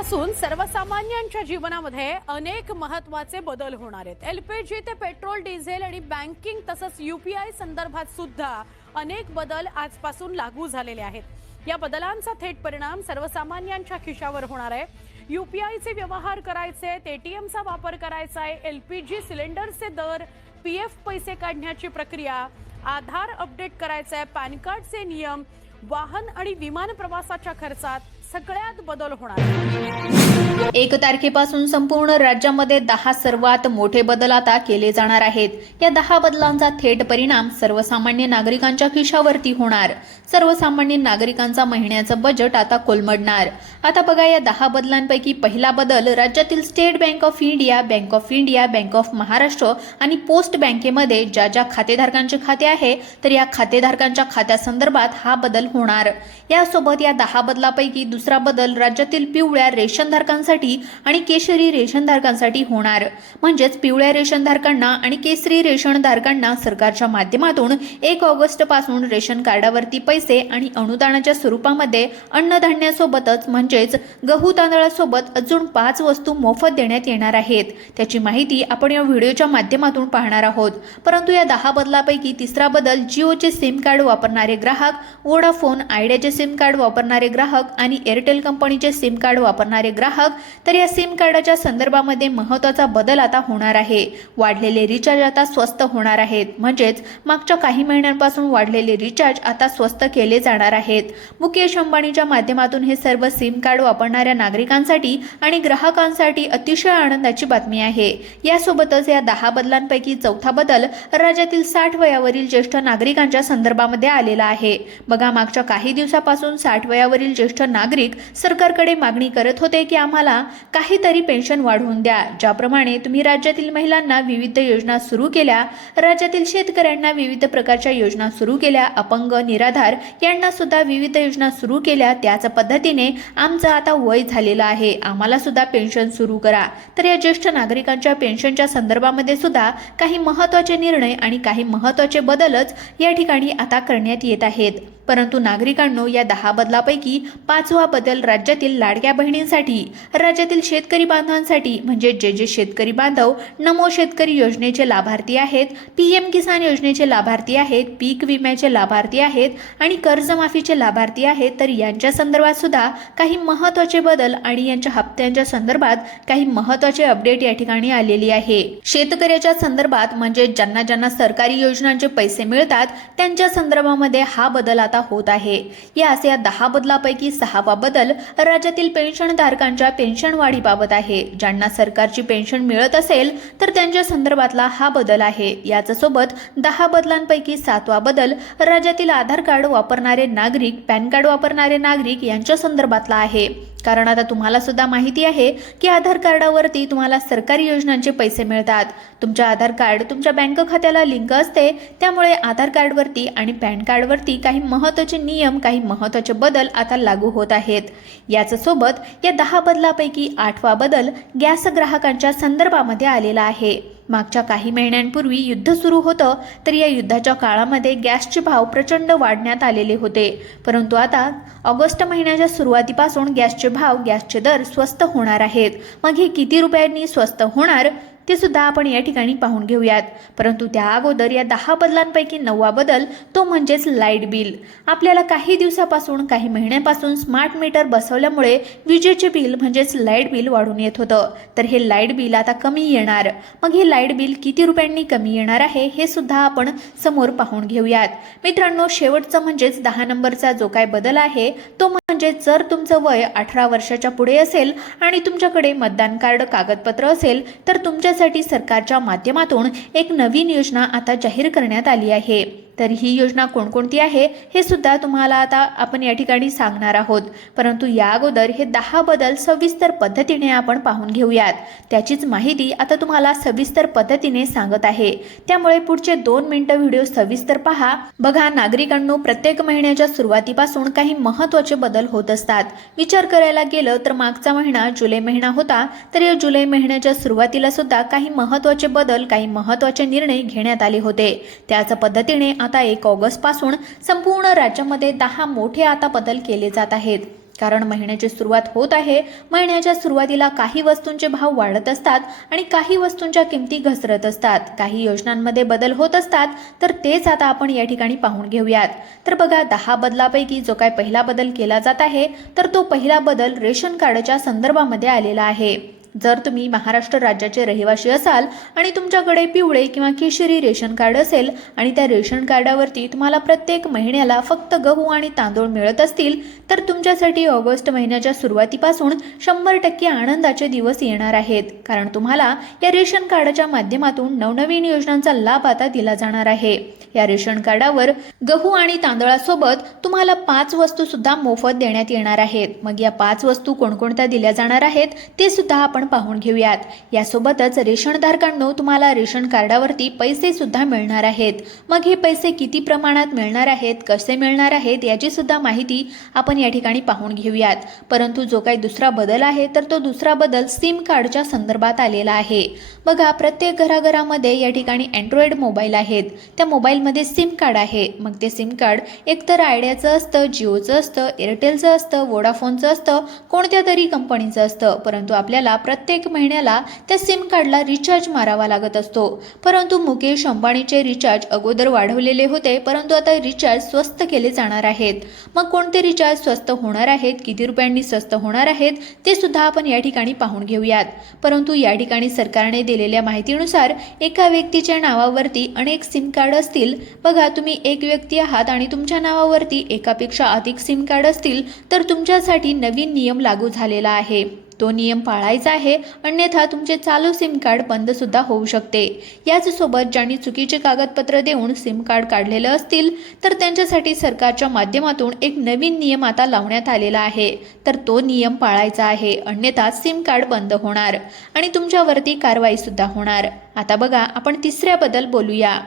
आजपासून सर्वसामान्यांच्या जीवनामध्ये अनेक महत्त्वाचे बदल होणार आहेत। एलपीजी ते पेट्रोल, डिझेल आणि बँकिंग तसंच यूपीआय संदर्भात सुद्धा अनेक बदल आजपासून लागू झालेले आहेत। या बदलांचा थेट परिणाम सर्वसामान्यांच्या खिशावर होणार आहे। यूपीआयचे व्यवहार करायचे, एटीएमचा वापर करायचा आहे, एलपीजी सिलेंडरचे दर, पीएफ पैसे काढण्याची प्रक्रिया, आधार अपडेट करायचा आहे, पॅन कार्डचे नियम, वाहन आणि विमान प्रवासाच्या खर्चात सगळ्यात बदल होणार आहे। 1 तारखेपासून संपूर्ण राज्यामध्ये 10 सर्वात मोठे बदल आता केले जाणार आहेत। या 10 बदलांचा थेट परिणाम सर्वसामान्य नागरिकांच्या खिशावरती होणार। सर्वसामान्य नागरिकांचा महिन्याचं बजेट आता कोलमडणार। आता बघा, या 10 बदलांपैकी पहिला बदल राज्यातील state bank of India, bank of India, bank of Maharashtra आणि पोस्ट बँकेमध्ये ज्या खातेधारकांचे खाते आहे, तर या खातेधारकांच्या खात्यासंदर्भात हा बदल होणार। यासोबत या 10 बदलापैकी दुसरा बदल राज्यातील पिवळ्या रेशनधारकांसाठी आणि केशरी रेशनधारकांसाठी होणार। म्हणजेच पिवळ्या रेशनधारकांना आणि केशरी रेशनधारकांना सरकारच्या माध्यमातून 1 ऑगस्ट पासून रेशन कार्डावरती पैसे आणि अनुदानाच्या स्वरूपामध्ये अन्नधान्यासोबतच म्हणजेच गहू तांदळासोबत अजून 5 वस्तू मोफत देण्यात येणार आहेत। त्याची माहिती आपण या व्हिडिओच्या माध्यमातून पाहणार आहोत। परंतु या 10 बदलापैकी तिसरा बदल जिओचे सिम कार्ड वापरणारे ग्राहक, वोडाफोन आयडियाचे सिम कार्ड वापरणारे ग्राहक आणि एअरटेल कंपनीचे सिम कार्ड वापरणारे ग्राहक, तर या सिम कार्डाच्या संदर्भामध्ये महत्त्वाचा बदल आता होणार आहे। वाढलेले रिचार्ज आता स्वस्त होणार आहेत। म्हणजेच मागच्या काही महिन्यांपासून वाढलेले रिचार्ज आता स्वस्त केले जाणार आहेत। मुकेश अंबानीच्या माध्यमातून हे सर्व सिम कार्ड वापरणाऱ्या नागरिकांसाठी आणि ग्राहकांसाठी अतिशय आनंदाची बातमी आहे। यासोबतच या 10 बदलांपैकी चौथा बदल राज्यातील 60 वयावरील ज्येष्ठ नागरिकांच्या संदर्भामध्ये आलेला आहे। बघा, मागच्या काही दिवसापासून 60 वयावरील ज्येष्ठ नागरिक सरकारकडे मागणी करत होते की आम्हाला काहीतरी पेन्शन वाढवून द्या। ज्याप्रमाणे तुम्ही राज्यातील महिलांना विविध योजना सुरू केल्या, राज्यातील शेतकऱ्यांना विविध प्रकारच्या योजना सुरू केल्या, अपंग, निराधार यांना सुद्धा विविध योजना सुरू केल्या, त्याच पद्धतीने आमचं आता वय झालेलं आहे, आम्हाला सुद्धा पेन्शन सुरू करा। तर या ज्येष्ठ नागरिकांच्या पेन्शनच्या संदर्भामध्ये सुद्धा काही महत्त्वाचे निर्णय आणि काही महत्त्वाचे बदलच या ठिकाणी आता करण्यात येत आहेत। परंतु नागरिकांनो, या 10 बदलापैकी 5वा बदल राज्यातील लाडक्या बहिणींसाठी, राज्यातील शेतकरी बांधवांसाठी, म्हणजे जे शेतकरी बांधव नमो शेतकरी योजनेचे लाभार्थी आहेत, पीएम किसान योजनेचे लाभार्थी आहेत, पीक विम्याचे लाभार्थी आहेत आणि कर्जमाफीचे लाभार्थी आहेत, तर यांच्या संदर्भात सुद्धा काही महत्त्वाचे बदल आणि यांच्या हप्त्यांच्या संदर्भात काही महत्त्वाचे अपडेट या ठिकाणी आलेली आहे। शेतकऱ्याच्या संदर्भात म्हणजे ज्यांना सरकारी योजनांचे पैसे मिळतात त्यांच्या संदर्भामध्ये हा बदल आता होत आहे। यास या 10 बदलापैकी 6वा बदल राज्यातील पेन्शनधारकांच्या पेन्शन वाढीबाबत आहे। ज्यांना सरकारची पेन्शन मिळत असेल तर त्यांच्या संदर्भातला हा बदल आहे। याच सोबत 10 बदलांपैकी 7वा बदल राज्यातील आधार कार्ड वापरणारे नागरिक, पॅन कार्ड वापरणारे नागरिक यांच्या संदर्भातला आहे। कारण आता तुम्हाला सुद्धा माहिती आहे की आधार कार्डावरती तुम्हाला सरकारी योजनांचे पैसे मिळतात। तुमच्या आधार कार्ड तुमच्या बँक खात्याला लिंक असते, त्यामुळे आधार कार्डवरती आणि पॅन कार्डवरती काही महत्त्वाचे नियम, काही महत्त्वाचे बदल आता लागू होत आहेत। याच सोबत या 10 बदलापैकी 8वा बदल गॅस ग्राहकांच्या संदर्भामध्ये आलेला आहे। मागच्या काही महिन्यांपूर्वी युद्ध सुरू होतं, तर या युद्धाच्या काळामध्ये गॅसचे भाव प्रचंड वाढण्यात आलेले होते। परंतु आता ऑगस्ट महिन्याच्या सुरुवातीपासून गॅसचे दर स्वस्त होणार आहेत। मग हे किती रुपयांनी स्वस्त होणार ते सुद्धा आपण या ठिकाणी पाहून घेऊयात। परंतु त्या अगोदर या 10 बदलांपैकी 9वा बदल तो म्हणजेच लाईट बिल। आपल्याला काही दिवसापासून, काही महिन्यांपासून स्मार्ट मीटर बसवल्यामुळे विजेचे बिल म्हणजेच लाईट बिल वाढून येत होतं, तर हे लाईट बिल आता कमी येणार। मग हे लाईट बिल किती रुपयांनी कमी येणार आहे हे सुद्धा आपण समोर पाहून घेऊयात। मित्रांनो, शेवटचा म्हणजेच 10 नंबरचा जो काय बदल आहे तो म्हणजे जर तुमचं वय 18 वर्षाच्या पुढे असेल आणि तुमच्याकडे मतदान कार्ड कागदपत्र असेल तर तुमच्यासाठी सरकारच्या माध्यमातून एक नवीन योजना आता जाहीर करण्यात आली आहे। तर ही योजना कोणकोणती आहे हे सुद्धा तुम्हाला आता आपण या ठिकाणी सांगणार आहोत। परंतु या अगोदर हे 10 बदल सविस्तर पद्धतीने आपण पाहून घेऊयात। त्याचीच माहिती आता तुम्हाला सविस्तर पद्धतीने सांगत आहे, त्यामुळे पुढचे 2 मिनिटं व्हिडिओ सविस्तर पहा। बघा नागरिकांनो, प्रत्येक महिन्याच्या सुरुवातीपासून काही महत्त्वाचे बदल होत असतात। विचार करायला गेलं तर मागचा महिना जुलै महिना होता, तर या जुलै महिन्याच्या सुरुवातीला सुद्धा काही महत्त्वाचे बदल, काही महत्त्वाचे निर्णय घेण्यात आले होते। त्याच पद्धतीने आता 1 ऑगस्ट पासून संपूर्ण राज्यामध्ये 10 मोठे आता बदल केले जात आहेत। कारण महिन्याची सुरुवात होत आहे. महिन्याच्या सुरुवातीला काही वस्तूंचे भाव वाढत असतात आणि काही वस्तूंच्या किमती घसरत असतात. काही योजनांमध्ये बदल होत असतात. तर तेच आता आपण या ठिकाणी पाहून घेऊयात. तर बघा, 10 बदलापैकी जो काय पहिला बदल केला जात आहे तर तो पहिला बदल रेशन कार्डच्या संदर्भामध्ये आलेला आहे. जर तुम्ही महाराष्ट्र राज्याचे रहिवासी असाल आणि तुमच्याकडे पिवळे किंवा केशरी रेशन कार्ड असेल आणि त्या रेशन कार्डावरती तुम्हाला प्रत्येक महिन्याला फक्त गहू आणि तांदूळ मिळत असतील तर तुमच्यासाठी ऑगस्ट महिन्याच्या सुरुवातीपासून 100% आनंदाचे दिवस येणार आहेत. कारण तुम्हाला या रेशन कार्डाच्या माध्यमातून नवनवीन योजनांचा लाभ आता दिला जाणार आहे. या रेशन कार्डावर गहू आणि तांदळासोबत तुम्हाला 5 वस्तू सुद्धा मोफत देण्यात येणार आहेत. मग या 5 वस्तू कोणकोणत्या दिल्या जाणार आहेत ते सुद्धा आपण पाहून घेऊयात. यासोबतच रेशनधारकांनो तुम्हाला रेशन कार्डावरती पैसे सुद्धा मिळणार आहेत. मग हे पैसे किती प्रमाणात मिळणार आहेत, कसे मिळणार आहेत याची सुद्धा माहिती आपण या ठिकाणी पाहून घेऊयात. परंतु जो काही दुसरा बदल आहे तर तो दुसरा बदल सिम कार्डच्या संदर्भात आलेला आहे. बघा, प्रत्येक घराघरामध्ये या ठिकाणी अँड्रॉइड मोबाईल आहेत. त्या मोबाईलमध्ये सिम कार्ड आहे. मग ते सिम कार्ड एकतर आयडियाचं असतं, जिओचं असतं, एअरटेलचं असतं, वोडाफोनचं असतं, कोणत्या तरी कंपनीचं असतं. परंतु आपल्याला प्रत्येक महिन्याला त्या सिम कार्डला रिचार्ज मारावा लागत असतो. परंतु मुकेश अंबानीचे रिचार्ज अगोदर वाढवलेले होते, परंतु आता रिचार्ज स्वस्त केले जाणार आहेत. मग कोणते रिचार्ज स्वस्त होणार आहेत, किती रुपयांनी स्वस्त होणार आहेत ते सुद्धा आपण या ठिकाणी पाहून घेऊयात. परंतु या ठिकाणी सरकारने दिलेल्या माहितीनुसार एका व्यक्तीच्या नावावरती अनेक सिम कार्ड असतील. बघा, तुम्ही एक व्यक्ती आहात आणि तुमच्या नावावरती एकापेक्षा अधिक सिम कार्ड असतील तर तुमच्यासाठी नवीन नियम लागू झालेला आहे. तो नियम पाळायचा आहे, अन्यथा तुमचे चालू सिम कार्ड बंद सुद्धा होऊ शकते. याचसोबत ज्यांनी चुकीचे कागदपत्र देऊन सिम कार्ड काढलेलं असतील तर त्यांच्यासाठी सरकारच्या माध्यमातून एक नवीन नियम आता लावण्यात आलेला आहे. तर तो नियम पाळायचा आहे, अन्यथा सिम कार्ड बंद होणार आणि तुमच्यावरती कारवाई सुद्धा होणार. आता बघा, आपण तिसऱ्याबद्दल बोलूया.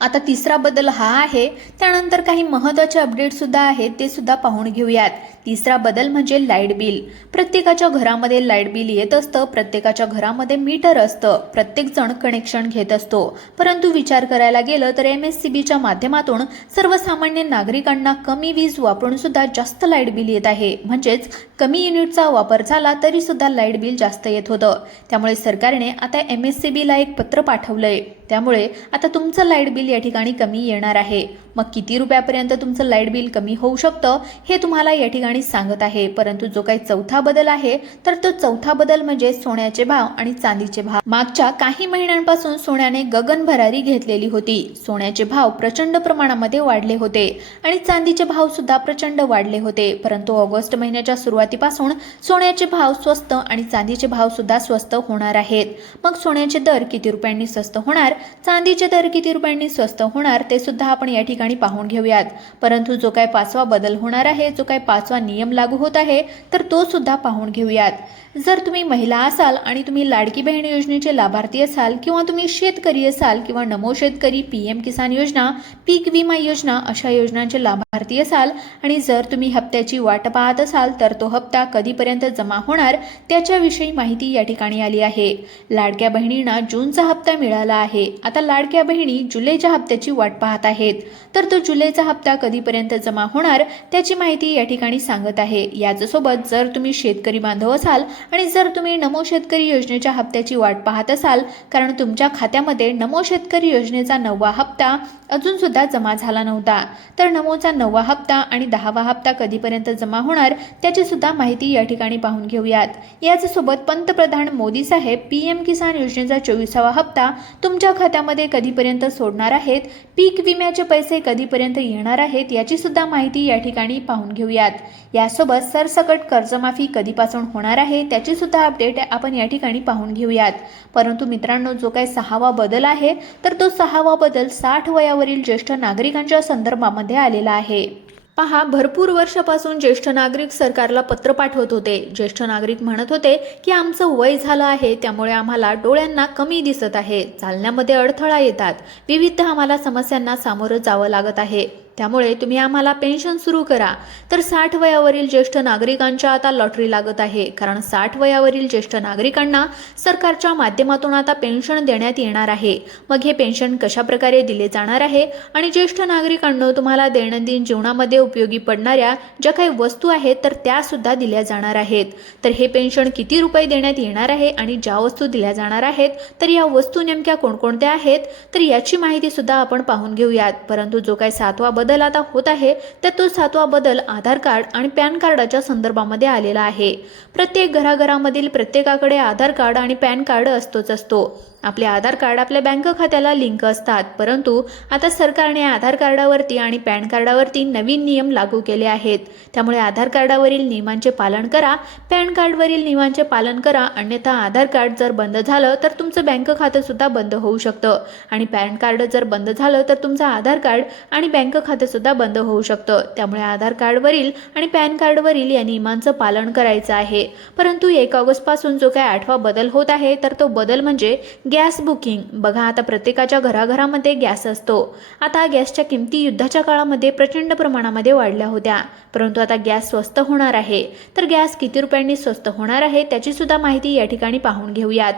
आता तिसरा बदल हा आहे. त्यानंतर काही महत्त्वाचे अपडेट सुद्धा आहेत, ते सुद्धा पाहून घेऊयात. तिसरा बदल म्हणजे लाईट बिल. प्रत्येकाच्या घरामध्ये लाईट बिल येत असतं, प्रत्येकाच्या घरामध्ये मीटर असतं, प्रत्येक जण कनेक्शन घेत असतो. परंतु विचार करायला गेलं तर MSCBच्या माध्यमातून सर्वसामान्य नागरिकांना कमी वीज वापरून सुद्धा जास्त लाईट बिल येत आहे. म्हणजेच कमी युनिटचा वापर झाला तरी सुद्धा लाईट बिल जास्त येत होतं. त्यामुळे सरकारने आता MSCBला एक पत्र पाठवलंय. त्यामुळे आता तुमचं लाईट बिल या ठिकाणी कमी येणार आहे. मग किती रुपयापर्यंत तुमचं लाईट बिल कमी होऊ शकतं हे तुम्हाला या ठिकाणी सांगत आहे. परंतु जो काही चौथा बदल आहे तर तो चौथा बदल म्हणजे सोन्याचे भाव आणि चांदीचे भाव. मागच्या काही महिन्यांपासून सोन्याने गगनभरारी घेतलेली होती. सोन्याचे भाव प्रचंड प्रमाणामध्ये वाढले होते आणि चांदीचे भाव सुद्धा प्रचंड वाढले होते. परंतु ऑगस्ट महिन्याच्या सुरुवातीपासून सोन्याचे भाव स्वस्त आणि चांदीचे भाव सुद्धा स्वस्त होणार आहेत. मग सोन्याचे दर किती रुपयांनी स्वस्त होणार, चांदीचे दर किती रुपयांनी स्वस्त होणार ते सुद्धा आपण या ठिकाणी पाहून घेऊयात. परंतु जो काय 5वा बदल होणार आहे, जो काय 5वा नियम लागू होत आहे तर तो सुद्धा पाहून घेऊयात. जर तुम्ही महिला असाल आणि तुम्ही लाडकी बहीण योजनेचे लाभार्थी असाल किंवा तुम्ही शेतकरी असाल किंवा नमो शेतकरी, PM किसान योजना, पीक विमा योजना अशा योजनांचे लाभार्थी असाल आणि जर तुम्ही हप्त्याची वाट पाहत असाल तर तो हप्ता कधीपर्यंत जमा होणार त्याच्याविषयी माहिती या ठिकाणी आली आहे. लाडक्या बहिणींना जूनचा हप्ता मिळाला आहे. आता लाडक्या बहिणी जुलैच्या हप्त्याची वाट पाहत आहेत. तर तो जुलैचा हप्ता कधीपर्यंत जमा होणार त्याची माहिती या ठिकाणी सांगत आहे. याचसोबत जर तुम्ही शेतकरी बांधव असाल आणि जर तुम्ही नमो शेतकरी योजनेच्या हप्त्याची वाट पाहत असाल, कारण तुमच्या खात्यामध्ये नमो शेतकरी योजनेचा 9वा हप्ता अजून सुद्धा जमा झाला नव्हता, तर नमोचा 9वा हप्ता आणि 10वा हप्ता कधीपर्यंत जमा होणार त्याची सुद्धा माहिती या ठिकाणी पाहून घेऊयात. याचसोबत पंतप्रधान मोदी साहेब PM किसान योजनेचा 24वा हप्ता तुमच्या खात्यामध्ये कधीपर्यंत सोडणार आहेत, पीक विम्याचे पैसे कधीपर्यंत येणार आहेत याची सुद्धा माहिती या ठिकाणी पाहून घेऊयात. यासोबत सरसकट कर्जमाफी कधीपासून होणार आहे त्याची सुद्धा अपडेट आपण या ठिकाणी पाहून घेऊयात. परंतु मित्रांनो, जो काही 6वा बदल आहे तर तो 6वा बदल 60 वयावरील ज्येष्ठ नागरिकांच्या संदर्भामध्ये आलेला आहे. पहा, भरपूर वर्षापासून ज्येष्ठ नागरिक सरकारला पत्र पाठवत होते. ज्येष्ठ नागरिक म्हणत होते की आमचं वय झालं आहे, त्यामुळे आम्हाला डोळ्यांना कमी दिसत आहे, चालण्यामध्ये अडथळा येतात, विविध आम्हाला समस्यांना सामोरं जावं लागत आहे. त्यामुळे तुम्ही आम्हाला पेन्शन सुरू करा. तर 60 वयावरील ज्येष्ठ नागरिकांच्या आता लॉटरी लागत आहे, कारण 60 वयावरील ज्येष्ठ नागरिकांना सरकारच्या माध्यमातून आता पेन्शन देण्यात येणार आहे. मग हे पेन्शन कशा प्रकारे दिले जाणार आहे आणि ज्येष्ठ नागरिकांना तुम्हाला दैनंदिन जीवनामध्ये उपयोगी पडणाऱ्या ज्या काही वस्तू आहेत तर त्या सुद्धा दिल्या जाणार आहेत. तर हे पेन्शन किती रुपये देण्यात येणार आहे आणि ज्या वस्तू दिल्या जाणार आहेत तर या वस्तू नेमक्या कोणकोणत्या आहेत तर याची माहिती सुद्धा आपण पाहून घेऊयात. परंतु जो काही 7वा बदल आता होत आहे तर तो 7वा बदल आधार कार्ड आणि पॅन कार्डाच्या संदर्भामध्ये आलेला आहे. प्रत्येक घराघरामधील प्रत्येकाकडे आधार कार्ड आणि पॅन कार्ड असतो. आपले आधार कार्ड आपल्या बँक खात्याला लिंक असतात, परंतु आता सरकारने आधार कार्डावरती आणि पॅन कार्डावरती नवीन नियम लागू केले आहेत. त्यामुळे आधार कार्डावरील नियमांचे पालन करा, पॅन कार्डवरील नियमांचे पालन करा, अन्यथा आधार कार्ड जर बंद झालं तर तुमचं बँक खातं सुद्धा बंद होऊ शकतं आणि पॅन कार्ड जर बंद झालं तर तुमचं आधार कार्ड आणि बँक खातं सुद्धा बंद होऊ शकतं. त्यामुळे आधार कार्डवरील आणि पॅन कार्डवरील या नियमांचं पालन करायचं आहे. परंतु 1 ऑगस्ट पासून जो काही 8वा बदल होत आहे तर तो बदल म्हणजे गॅस बुकिंग. बघा, आता प्रत्येकाच्या घराघरामध्ये गॅस असतो. आता गॅसच्या किमती युद्धाच्या काळामध्ये प्रचंड प्रमाणामध्ये वाढल्या होत्या, परंतु आता गॅस स्वस्त होणार आहे. तर गॅस किती रुपयांनी स्वस्त होणार आहे त्याची सुद्धा माहिती या ठिकाणी पाहून घेऊयात.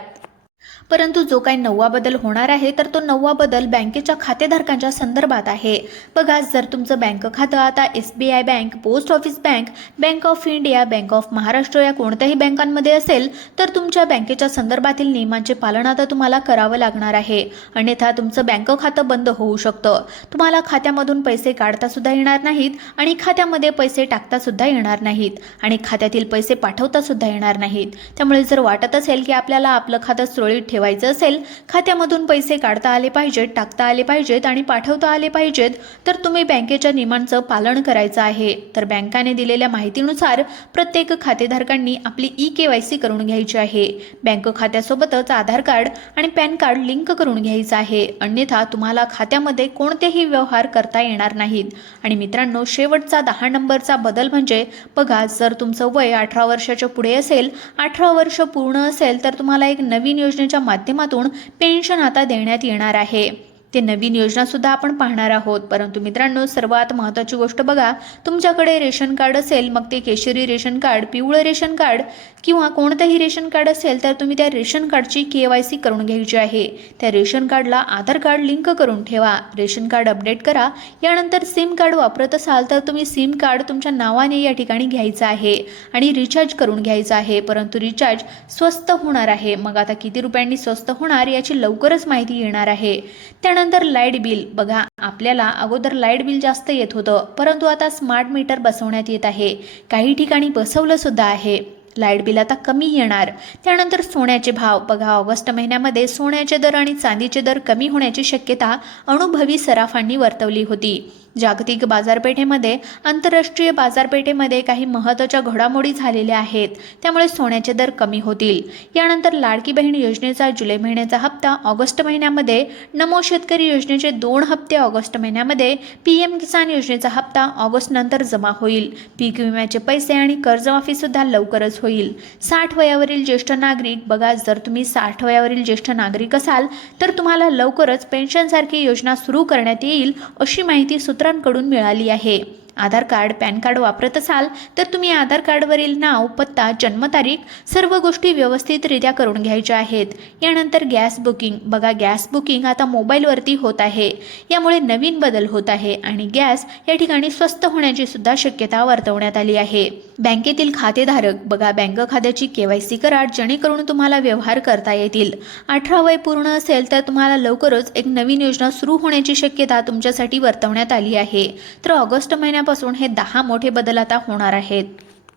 परंतु जो काही 9वा बदल होणार आहे तर तो 9वा बदल बँकेच्या खातेधारकांच्या संदर्भात आहे. बघा, जर तुमचं बँक खातं आता SBI bank, post office bank, bank of India, bank of Maharashtra या कोणत्याही बँकांमध्ये असेल तर तुमच्या बँकेच्या संदर्भातील नियमांचे पालन आता तुम्हाला करावं लागणार आहे. अन्यथा तुमचं बँक खातं बंद होऊ शकतं. तुम्हाला खात्यामधून पैसे काढता सुद्धा येणार नाहीत आणि खात्यामध्ये पैसे टाकता सुद्धा येणार नाहीत आणि खात्यातील पैसे पाठवता सुद्धा येणार नाहीत. त्यामुळे जर वाटत असेल की आपल्याला आपलं खातं सुरळीत ठेवायचं असेल, खात्यामधून पैसे काढता आले पाहिजेत, टाकता आले पाहिजेत आणि पाठवता आले पाहिजेत, तर तुम्ही बँकेच्या नियमांचं पालन करायचं आहे. तर बँकेने दिलेल्या माहितीनुसार प्रत्येक खातेधारकांनी आपली eKYC करून घ्यायची आहे. बँक खात्यासोबतच आधार कार्ड आणि पॅन कार्ड लिंक करून घ्यायचं आहे. अन्यथा तुम्हाला खात्यामध्ये कोणतेही व्यवहार करता येणार नाहीत. आणि मित्रांनो, शेवटचा 10 नंबरचा बदल म्हणजे बघा, जर तुमचं वय 18 वर्षाच्या पुढे असेल, 18 वर्ष पूर्ण असेल तर तुम्हाला एक नवीन योजनेच्या माध्यमातून पेन्शन आता देण्यात येणार आहे. ते नवीन योजना सुद्धा आपण पाहणार आहोत. परंतु मित्रांनो, सर्वात महत्त्वाची गोष्ट बघा, तुमच्याकडे रेशन कार्ड असेल, मग ते केशरी रेशन कार्ड, पिवळं रेशन कार्ड किंवा कोणतंही रेशन कार्ड असेल तर तुम्ही त्या रेशन कार्डची KYC करून घ्यायची आहे. त्या रेशन कार्डला आधार कार्ड लिंक करून ठेवा. रेशन कार्ड अपडेट करा. यानंतर सिम कार्ड वापरत असाल तर तुम्ही सिम कार्ड तुमच्या नावाने या ठिकाणी घ्यायचं आहे आणि रिचार्ज करून घ्यायचं आहे. परंतु रिचार्ज स्वस्त होणार आहे. मग आता किती रुपयांनी स्वस्त होणार याची लवकरच माहिती येणार आहे. त्यानंतर लाईट बिल. बघा, आपल्याला अगोदर लाईट बिल जास्त येत होतं, परंतु आता स्मार्ट मीटर बसवण्यात येत आहे. काही ठिकाणी बसवलं सुद्धा आहे. लाईट बिल आता कमी येणार. त्यानंतर सोन्याचे भाव. बघा, ऑगस्ट महिन्यामध्ये सोन्याचे दर आणि चांदीचे दर कमी होण्याची शक्यता अनुभवी सराफांनी वर्तवली होती. जागतिक बाजारपेठेमध्ये, आंतरराष्ट्रीय बाजारपेठेमध्ये काही महत्त्वाच्या घडामोडी झालेल्या आहेत. त्यामुळे सोन्याचे दर कमी होतील. यानंतर लाडकी बहीण योजनेचा जुलै महिन्याचा हप्ता ऑगस्ट महिन्यामध्ये, नमो शेतकरी योजनेचे 2 हप्ते ऑगस्ट महिन्यामध्ये, PM किसान योजनेचा हप्ता ऑगस्ट नंतर जमा होईल. पीक विम्याचे पैसे आणि कर्जमाफी सुद्धा लवकरच होईल. 60 वयावरील ज्येष्ठ नागरिक. बघा, जर तुम्ही 60 वयावरील ज्येष्ठ नागरिक असाल तर तुम्हाला लवकरच पेन्शनसारखी योजना सुरू करण्यात येईल अशी माहिती सूत्रांकडून मिळाली आहे. आधार कार्ड, पॅन कार्ड वापरत असाल तर तुम्ही आधार कार्डवरील नाव, पत्ता, जन्मतारीख सर्व गोष्टी व्यवस्थितरित्या करून घ्यायच्या आहेत. यानंतर गॅस बुकिंग. बघा, गॅस बुकिंग आता मोबाईलवरती होत आहे. यामुळे नवीन बदल होत आहे आणि गॅस या ठिकाणी स्वस्त होण्याची सुद्धा शक्यता वर्तवण्यात आली आहे. बँकेतील खातेधारक. बघा, बँक खात्याची KYC करा जेणेकरून तुम्हाला व्यवहार करता येतील. 18 वय पूर्ण असेल तर तुम्हाला लवकरच एक नवीन योजना सुरू होण्याची शक्यता तुमच्यासाठी वर्तवण्यात आली आहे. तर ऑगस्ट महिन्यापासून हे 10 मोठे बदल आता होणार आहेत.